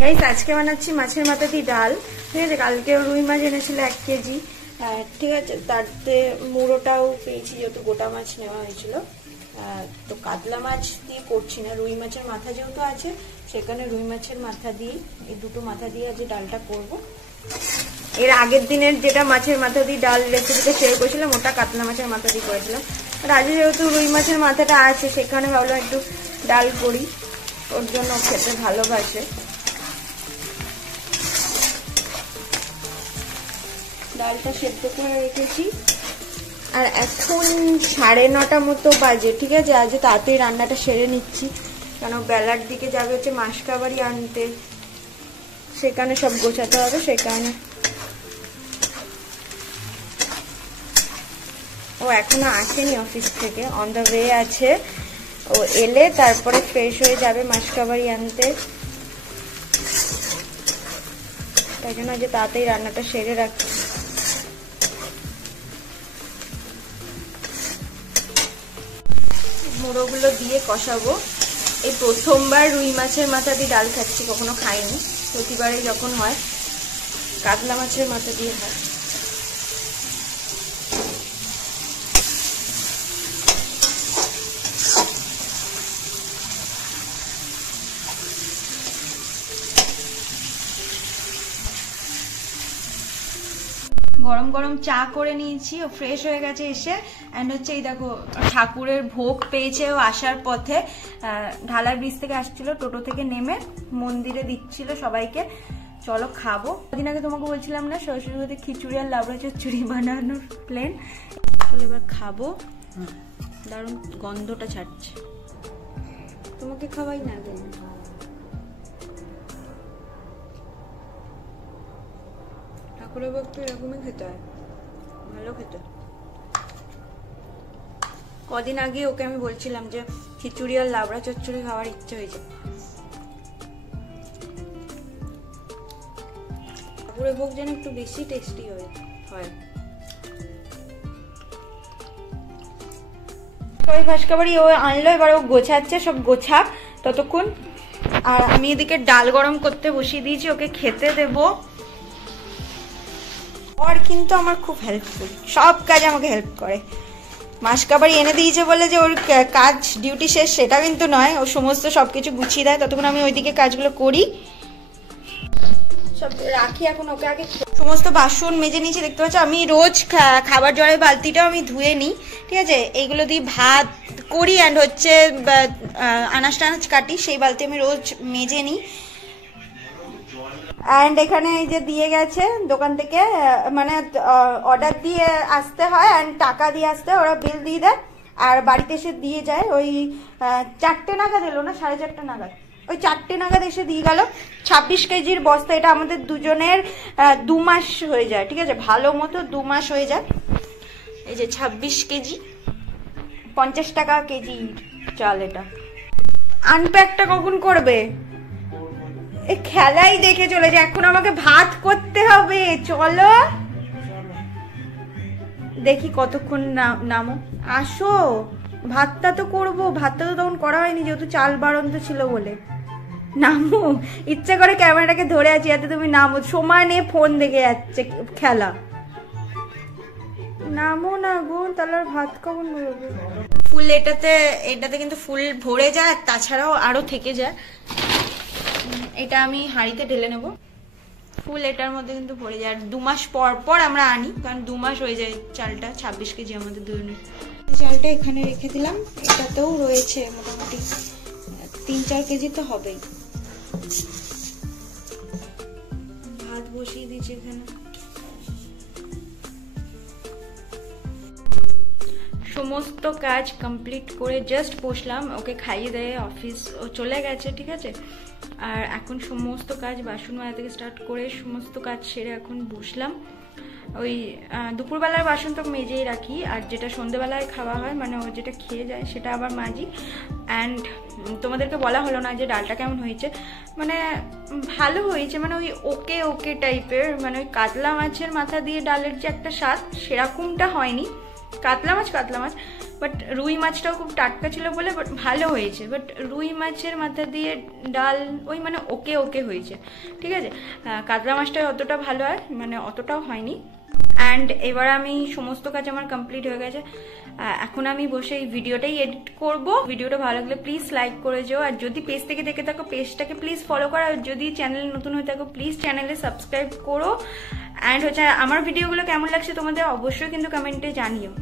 Guys আজকে বানাচ্ছি মাছের মাথা দিয়ে ডাল। ঠিক আছে, কালকে রুই মাছ এনেছিল 1 কেজি। ঠিক আছে, তাতে মুড়োটাও পেয়েছি যেহেতু গোটা মাছ নেওয়া হয়েছিল। তো কাতলা মাছ দিয়ে করছি না, রুই মাছের মাথা যেহেতু আছে সেখানে রুই মাছের মাথা দিয়ে, এই দুটো মাথা দিয়ে আজ ডালটা করব। এর আগের দিনের যেটা মাছের মাথা দিয়ে ডাল রেসিপিটা শেয়ার করেছিলাম ওটা কাতলা মাছের মাথা দিয়ে করেছিলাম। আর আজ যেহেতু রুই মাছের মাথাটা আছে সেখানে ভাবলাম একটু ডাল করি, ওর জন্য খেতে ভালোবাসে। ডালটা সেদ্ধ করে রেখেছি আর এখন 9:30 মতো বাজে। ঠিক আছে, আজ তাড়াতাড়ি রান্নাটা সেরে নিচ্ছি কেন বেলার দিকে যাবে হচ্ছে মাসকাবাড়ি আনতে, সেখানে সব গোছাতে হবে। সেখানে ও এখনো আসেনি অফিস থেকে, অন দ্য ওয়ে আছে। ও এলে তারপরে ফ্রেশ হয়ে যাবে মাসকাবাড়ি আনতে, তাই জন্য আজ তাড়াতাড়ি রান্নাটা সেরে রাখছি। মুড়োগুলো দিয়ে কষাবো। এই প্রথমবার রুই মাছের মাথা দিয়ে ডাল খাচ্ছি, কখনো খাইনি। প্রতিবারে যখন হয় কাতলা মাছের মাথা দিয়ে হয়। গরম গরম চা করে নিয়েছি, ও ফ্রেশ হয়ে গেছে এসে। অ্যান্ড হচ্ছে এই দেখো ঠাকুরের ভোগ পেয়েছে ও আসার পথে, ঢালার ব্রিজ থেকে আসছিল, টোটো থেকে নেমে মন্দিরে দিচ্ছিল সবাইকে। চলো খাবো। কদিন আগে তোমাকে বলছিলাম না সরস্বতী পুজোতে খিচুড়ি আর লাবড়া চচ্চড়ি বানানোর প্ল্যান, চলো এবার খাবো। দারুণ গন্ধটা ছাড়ছে। তোমাকে খাওয়াই না তুমি? ঠাকুরের ভোগ তো এরকমই খেতে হয়, ভালো খেতে। কদিন আগে ওকে আমি বলছিলাম যে খিচুড়ি আর লাবড়া চচ্চড়ি খাওয়ার ইচ্ছে হয়েছে। ঠাকুরের ভোগ যেন একটু বেশি টেস্টি হয়। ওই ভাস্কাবাড়ি ও আনলো, এবার ও গোছাচ্ছে, সব গোছাক ততক্ষণ। আর আমি এদিকে ডাল গরম করতে বসিয়ে দিয়েছি, ওকে খেতে দেবো। আর কিন্তু আমার খুব হেল্পফুল, সব কাজে আমাকে হেল্প করে। মাসকাবাড়ি এনে দিয়েছে বলে যে ওর কাজ ডিউটি শেষ সেটা কিন্তু নয়, ও সমস্ত সবকিছু গুছিয়ে দেয়, ততক্ষণ আমি ওইদিকে কাজগুলো করি, সব রাখি। এখন ওকে আগে সমস্ত বাসন মেজে নিয়েছি, দেখতে পাচ্ছ। আমি রোজ খাবার জলের বালতিটাও আমি ধুয়ে নিই। ঠিক আছে, এইগুলো দিয়ে ভাত করি অ্যান্ড হচ্ছে আনাজ টানাজ কাটি, সেই বালতি আমি রোজ মেজে নিই। অ্যান্ড এখানে এই যে দিয়ে গেছে দোকান থেকে, মানে অর্ডার দিয়ে আসতে হয় অ্যান্ড টাকা দিয়ে আসতে হয়, ওরা বিল দিয়ে দেয় আর বাড়িতে এসে দিয়ে যায়। ওই 4টে নাগাদ এলো না, 4:30 নাগাদ, ওই 4টে নাগাদ এসে দিয়ে গেল। 26 কেজির বস্তা, এটা আমাদের দুজনের 2 মাস হয়ে যায়। ঠিক আছে, ভালো মতো 2 মাস হয়ে যায়। এই যে 26 কেজি, 50 টাকা কেজি চাল। এটা আনপ্যাকটা কখন করবে? এই খেলাই দেখে চলে যায়। এখন আমাকে ভাত করতে হবে, চলো দেখি কতক্ষণ নামো। আসো, ভাতটা তো করবো, ভাতটা তো তখন করা হয়নি যেহেতু চাল বাড়ন্ত ছিল বলে। নামো, ইচ্ছা করে ক্যামেরাটাকে ধরে আছি যাতে তুমি নামো, সময় নিয়ে ফোন দেখে যাচ্ছে খেলা। নামো না গো, তাহলে ভাত কখন করবে? ফুল এটাতে কিন্তু ফুল ভরে যায়, তাছাড়াও আরো থেকে যায়। এটা আমি হাঁড়িতে ঢেলে নেব। ফুল এটার মধ্যে কিন্তু ভরে যায়। আর 2 মাস পর পর আমরা আনি, কারণ 2 মাস হয়ে যায় চালটা। 26 কেজি আমাদের দুজনের। চালটা এখানে রেখে দিলাম, এটাতেও রয়েছে মোটামুটি 3-4 কেজি তো হবেই। ভাত বসিয়ে দিয়েছি এখানে। সমস্ত কাজ কমপ্লিট করে জাস্ট বসলাম, ওকে খাইয়ে দেয় অফিস ও চলে গেছে। ঠিক আছে, আর এখন সমস্ত কাজ বাসন মাজা থেকে স্টার্ট করে সমস্ত কাজ সেরে এখন বসলাম। ওই দুপুরবেলার বাসন তো মেজেই রাখি, আর যেটা সন্ধ্যেবেলায় খাওয়া হয় মানে ও যেটা খেয়ে যায় সেটা আবার মাজি। অ্যান্ড তোমাদেরকে বলা হলো না যে ডালটা কেমন হয়েছে। মানে ভালো হয়েছে, মানে ওই ওকে ওকে টাইপের, মানে ওই কাতলা মাছের মাথা দিয়ে ডালের যে একটা স্বাদ সেরকমটা হয়নি, কাতলা মাছ, বাট রুই মাছটাও খুব টাটকা ছিল বলে বাট ভালো হয়েছে। বাট রুই মাছের মাথা দিয়ে ডাল ওই মানে ওকে ওকে হয়েছে, ঠিক আছে। কাতলা মাছটা অতটা ভালো হয়, মানে অতটাও হয়নি। অ্যান্ড এবার আমি সমস্ত কাজ আমার কমপ্লিট হয়ে গেছে, এখন আমি বসে এই ভিডিওটাই এডিট করব। ভিডিওটা ভালো লাগলে প্লিজ লাইক করে যেও, আর যদি পেজ থেকে দেখে থাকো পেজটাকে প্লিজ ফলো করো, আর যদি চ্যানেল নতুন হয়ে থাকো প্লিজ চ্যানেলে সাবস্ক্রাইব করো। অ্যান্ড হচ্ছে আমার ভিডিওগুলো কেমন লাগছে তোমাদের অবশ্যই কিন্তু কমেন্টে জানিও।